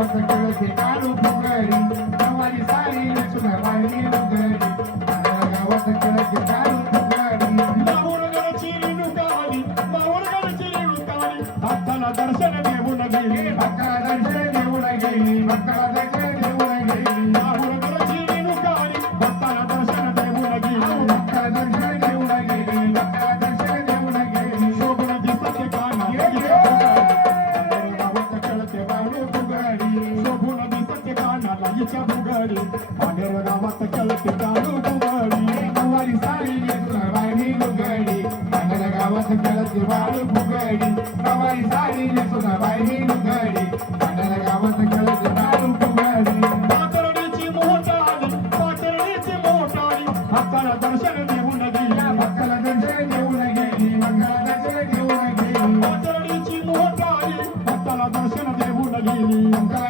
você que eu quero o primeiro. Não há de sair, isso não é bailinho grande. आईच्या भुगारी पांढर गावात चलते चालू भुगारी नवारी सारी सुनावारी लुगाडी पांढर गावात चलते वाळू भुगाडी नवारी सारी सुनावारी लुगाडी पांढर गावात चलते चालू भुगाडी पातरडीची मोठाली पातरडीची मोठाली भक्ताला दर्शन देऊन गेली. भक्ताला दर्शन देऊन गेली मंगला दर्शन देऊन गेली. पातरडीची मोठाली भक्ताला दर्शन देऊन गेली.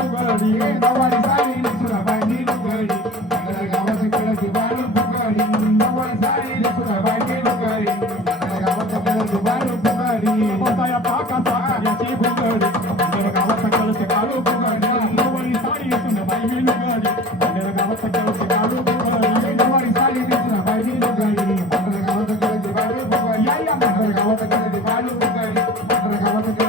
I'm gonna go with the kid, the bad little guy. I'm gonna go with the kid.